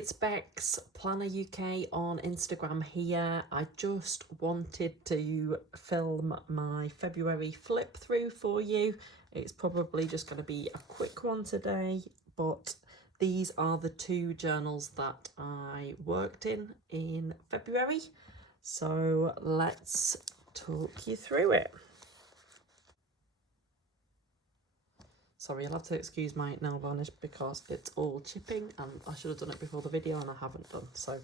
it's Bex, Planner UK on Instagram here. I just wanted to film my February flip through for you. It's probably just going to be a quick one today, but these are the two journals that I worked in February. So let's talk you through it. Sorry, you'll have to excuse my nail varnish because it's all chipping and I should have done it before the video and I haven't done. So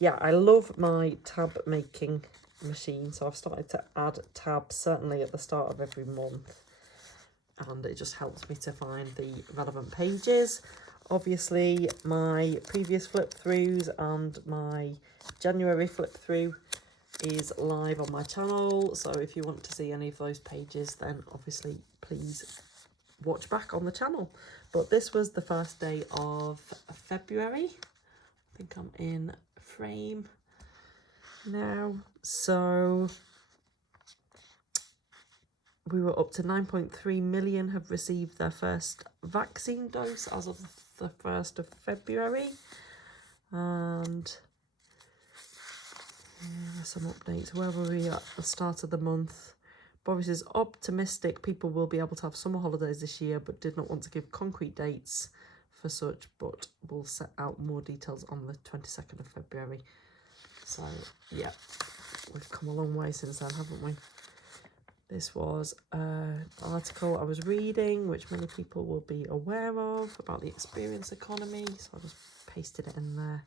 yeah, I love my tab making machine. So I've started to add tabs certainly at the start of every month. And it just helps me to find the relevant pages. Obviously, my previous flip throughs and my January flip through is live on my channel. So if you want to see any of those pages, then obviously please watch back on the channel. But this was the first day of February. I think I'm in frame now. So we were up to 9.3 million have received their first vaccine dose as of the 1st of February. And some updates. Where were we at the start of the month? Boris is optimistic people will be able to have summer holidays this year, but did not want to give concrete dates for such, but will set out more details on the 22nd of February. So, yeah, we've come a long way since then, haven't we? This was an article I was reading, which many people will be aware of, about the experience economy. So I just pasted it in there.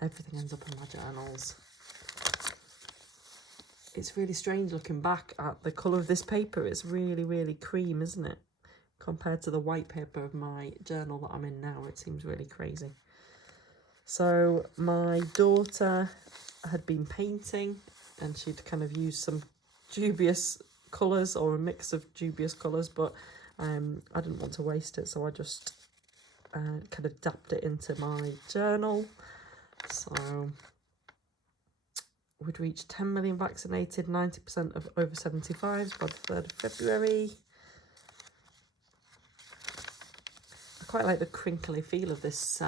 Everything ends up in my journals. It's really strange looking back at the colour of this paper. It's really, really cream, isn't it? Compared to the white paper of my journal that I'm in now, it seems really crazy. So my daughter had been painting and she'd kind of used some dubious colours or a mix of dubious colours, but I didn't want to waste it, so I just kind of dabbed it into my journal. So we'd reached 10 million vaccinated, 90% of over 75s by the 3rd of February. I quite like the crinkly feel of this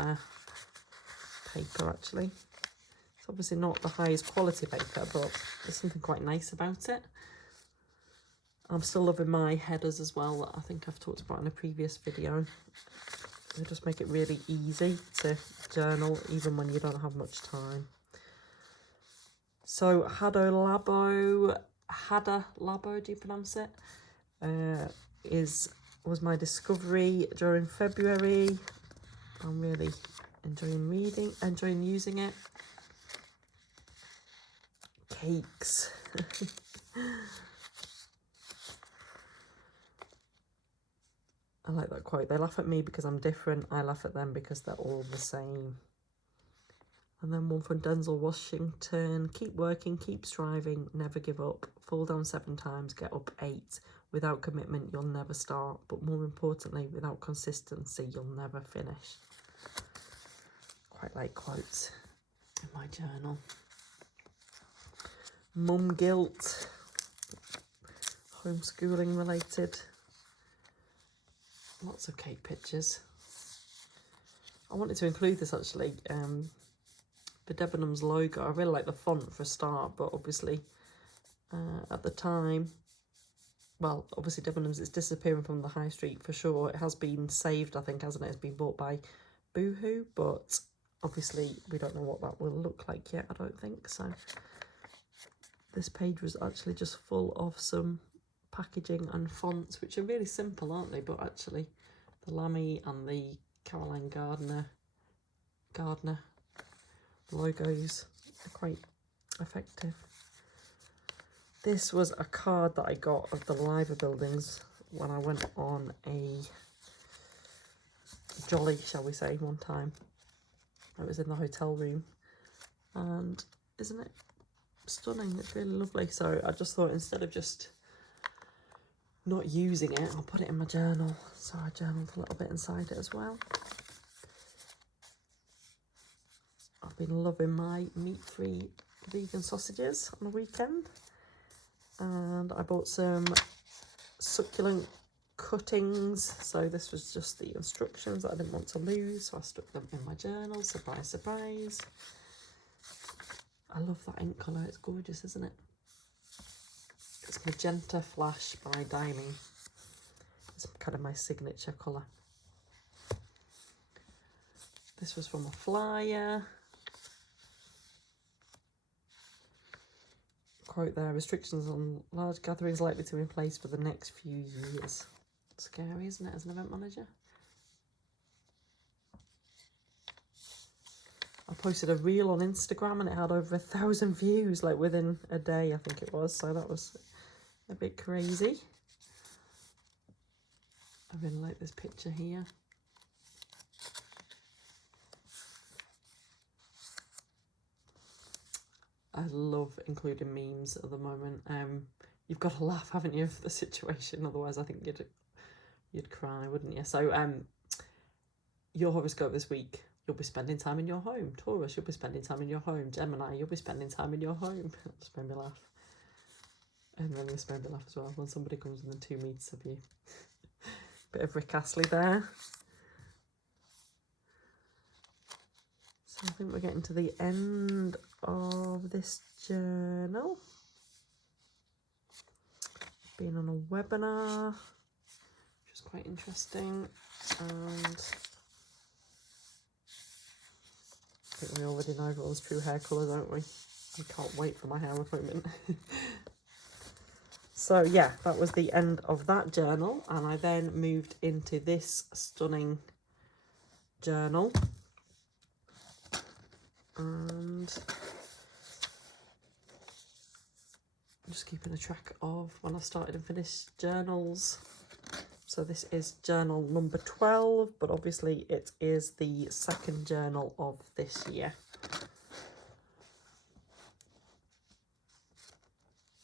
paper, actually. It's obviously not the highest quality paper, but there's something quite nice about it. I'm still loving my headers as well, that I think I've talked about in a previous video. They just make it really easy to journal, even when you don't have much time. So Hada Labo, do you pronounce it? Was my discovery during February. I'm really enjoying using it. Cakes. I like that quote. They laugh at me because I'm different. I laugh at them because they're all the same. And then one from Denzel Washington. Keep working, keep striving, never give up. Fall down 7 times, get up 8. Without commitment, you'll never start. But more importantly, without consistency, you'll never finish. Quite like quotes in my journal. Mum guilt. Homeschooling related. Lots of cake pictures. I wanted to include this actually. The Debenhams logo. I really like the font for a start, but obviously at the time, well, obviously Debenhams is disappearing from the high street for sure. It has been saved, I think, hasn't it? It's been bought by Boohoo, but obviously we don't know what that will look like yet, I don't think. So this page was actually just full of some packaging and fonts, which are really simple, aren't they? But actually the Lamy and the Caroline Gardner logos are quite effective. This was a card that I got of the Liver buildings when I went on a jolly, shall we say, one time. I was in the hotel room, and isn't it stunning? It's really lovely. So I just thought, instead of just not using it, I'll put it in my journal. So I journaled a little bit inside it as well. I've been loving my meat-free vegan sausages on the weekend. And I bought some succulent cuttings. So this was just the instructions that I didn't want to lose, so I stuck them in my journal. Surprise, surprise. I love that ink colour, it's gorgeous, isn't it? It's Magenta Flash by Diamond. It's kind of my signature colour. This was from a flyer. Quote there, restrictions on large gatherings likely to be in place for the next few years. Scary, isn't it, as an event manager? I posted a reel on Instagram and it had over 1,000 views, like within a day, I think it was. So that was a bit crazy. I really like this picture here. I love including memes at the moment. You've got to laugh, haven't you, for the situation? Otherwise, I think you'd cry, wouldn't you? So, your horoscope this week: you'll be spending time in your home. Taurus, you'll be spending time in your home. Gemini, you'll be spending time in your home. Just made me laugh. And then this made me laugh as well when somebody comes within 2 meters of you. Bit of Rick Astley there. So I think we're getting to the end of this journal. Been on a webinar, which is quite interesting, and I think we already know everyone's true hair colour, don't we? I can't wait for my hair appointment. So yeah, that was the end of that journal, and I then moved into this stunning journal. And I'm just keeping a track of when I've started and finished journals. So this is journal number 12, but obviously it is the second journal of this year.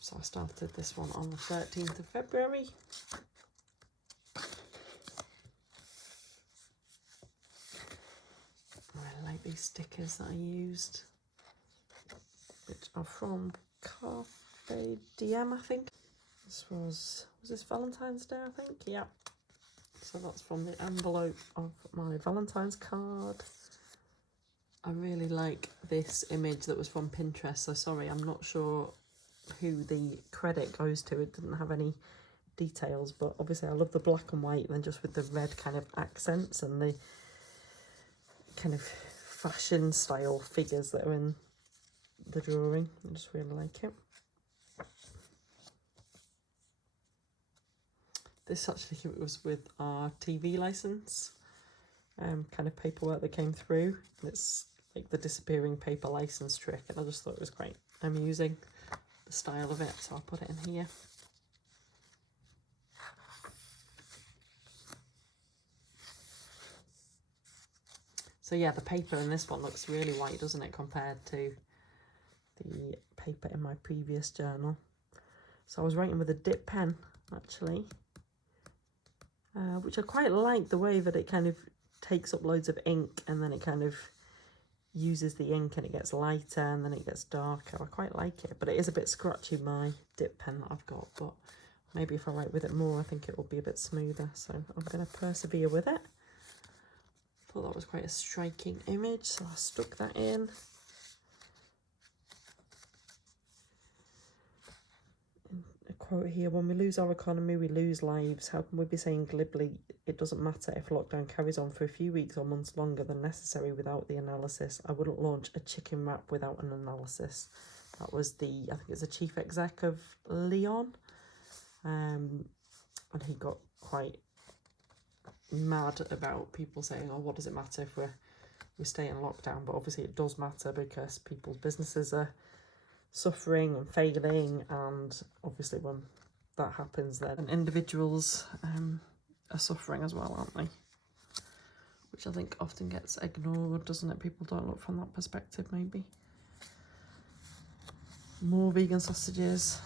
So I started this one on the 13th of February. I like these stickers that I used, which are from Carpe Diem, I think. This was this Valentine's Day, I think? Yeah. So that's from the envelope of my Valentine's card. I really like this image that was from Pinterest. So sorry, I'm not sure who the credit goes to. It didn't have any details, but obviously I love the black and white, and then just with the red kind of accents and the kind of fashion style figures that are in the drawing. I just really like it. This actually was with our TV license, kind of paperwork that came through. It's like the disappearing paper license trick, and I just thought it was quite amusing, the style of it, so I'll put it in here. So yeah, the paper in this one looks really white, doesn't it, compared to the paper in my previous journal. So I was writing with a dip pen, actually, which I quite like, the way that it kind of takes up loads of ink and then it kind of uses the ink and it gets lighter and then it gets darker. I quite like it, but it is a bit scratchy, my dip pen that I've got, but maybe if I write with it more, I think it will be a bit smoother, so I'm going to persevere with it. Thought that was quite a striking image, so I stuck that in. A quote here: when we lose our economy, we lose lives. How can we be saying glibly, it doesn't matter if lockdown carries on for a few weeks or months longer than necessary without the analysis? I wouldn't launch a chicken wrap without an analysis. That was I think it's the chief exec of Leon. And he got quite mad about people saying, oh, what does it matter if we stay in lockdown? But obviously it does matter, because people's businesses are suffering and failing, and obviously when that happens, then individuals are suffering as well, aren't they? Which I think often gets ignored, doesn't it? People don't look from that perspective, maybe. More vegan sausages.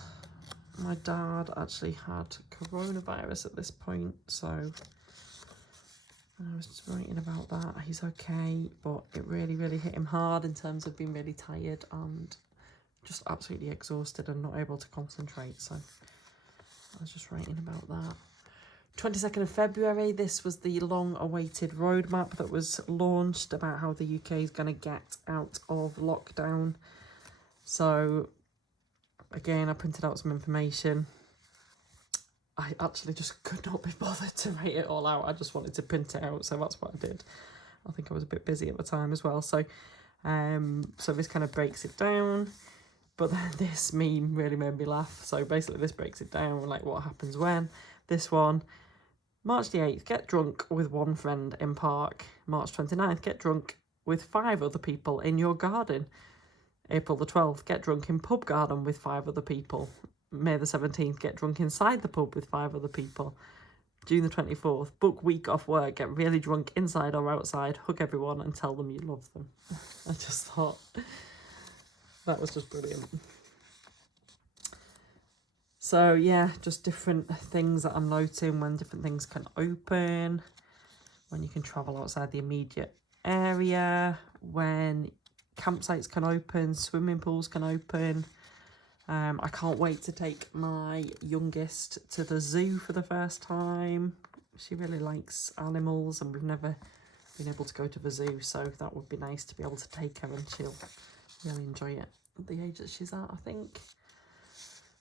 My dad actually had coronavirus at this point, so I was just writing about that. He's okay, but it really, really hit him hard in terms of being really tired and just absolutely exhausted and not able to concentrate. So I was just writing about that. 22nd of February, this was the long-awaited roadmap that was launched about how the UK is going to get out of lockdown. So, again, I printed out some information. I actually just could not be bothered to write it all out. I just wanted to print it out, so that's what I did. I think I was a bit busy at the time as well. So, so this kind of breaks it down. But then this meme really made me laugh. So basically this breaks it down, like what happens when. This one, March the 8th, get drunk with one friend in park. March 29th, get drunk with 5 other people in your garden. April the 12th, get drunk in pub garden with 5 other people. May the 17th, get drunk inside the pub with 5 other people. June the 24th, book week off work, get really drunk inside or outside, hug everyone and tell them you love them. I just thought that was just brilliant. So yeah, just different things that I'm noting, when different things can open, when you can travel outside the immediate area, when campsites can open, swimming pools can open. I can't wait to take my youngest to the zoo for the first time. She really likes animals and we've never been able to go to the zoo, so that would be nice to be able to take her and she'll really enjoy it at the age that she's at, I think.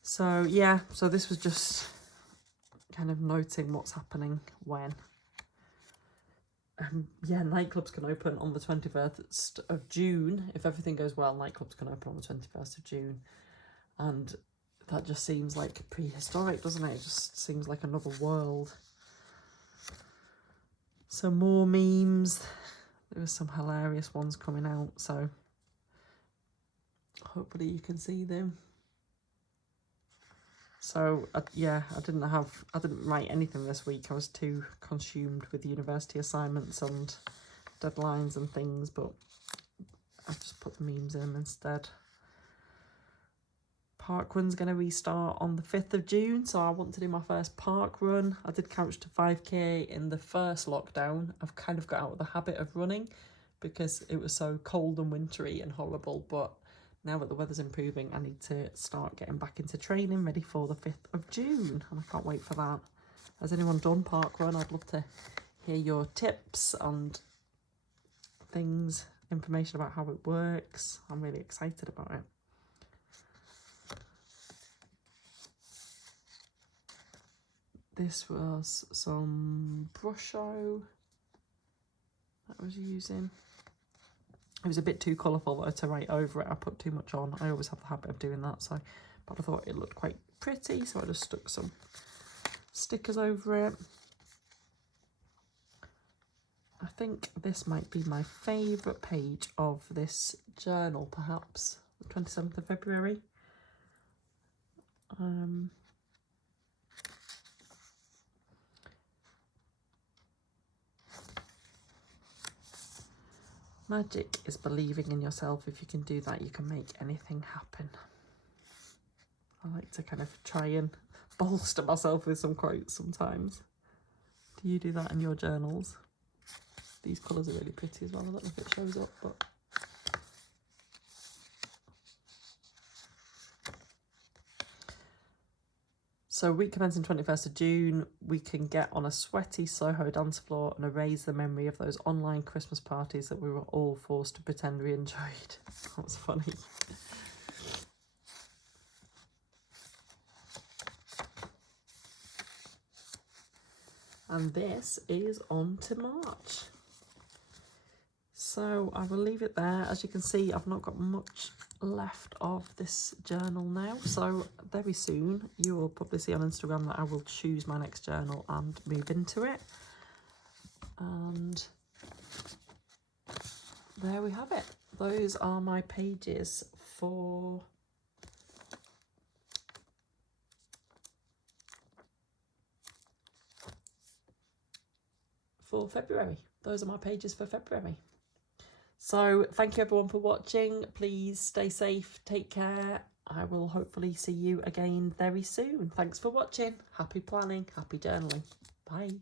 So yeah, so this was just kind of noting what's happening when. Yeah, nightclubs can open on the 21st of June. If everything goes well, nightclubs can open on the 21st of June. And that just seems like prehistoric, doesn't it? It just seems like another world. So more memes. There were some hilarious ones coming out, so hopefully you can see them. So yeah, I didn't write anything this week. I was too consumed with university assignments and deadlines and things, but I just put the memes in instead. Park run's going to restart on the 5th of June, so I want to do my first park run. I did couch to 5k in the first lockdown. I've kind of got out of the habit of running because it was so cold and wintry and horrible, but now that the weather's improving, I need to start getting back into training, ready for the 5th of June, and I can't wait for that. Has anyone done park run? I'd love to hear your tips and things, information about how it works. I'm really excited about it. This was some Brusho that I was using. It was a bit too colourful though to write over it. I put too much on. I always have the habit of doing that, so but I thought it looked quite pretty, so I just stuck some stickers over it. I think this might be my favourite page of this journal, perhaps, the 27th of February. Magic is believing in yourself. If you can do that, you can make anything happen. I like to kind of try and bolster myself with some quotes sometimes. Do you do that in your journals? These colours are really pretty as well. I don't know if it shows up, but... So week commencing 21st of June, we can get on a sweaty Soho dance floor and erase the memory of those online Christmas parties that we were all forced to pretend we enjoyed. That was funny. And this is on to March. So I will leave it there. As you can see, I've not got much left of this journal now, so very soon you will probably see on Instagram that I will choose my next journal and move into it. And there we have it. Those are my pages for February. Those are my pages for February. So thank you everyone for watching. Please stay safe, take care. I will hopefully see you again very soon. Thanks for watching. Happy planning, happy journaling. Bye.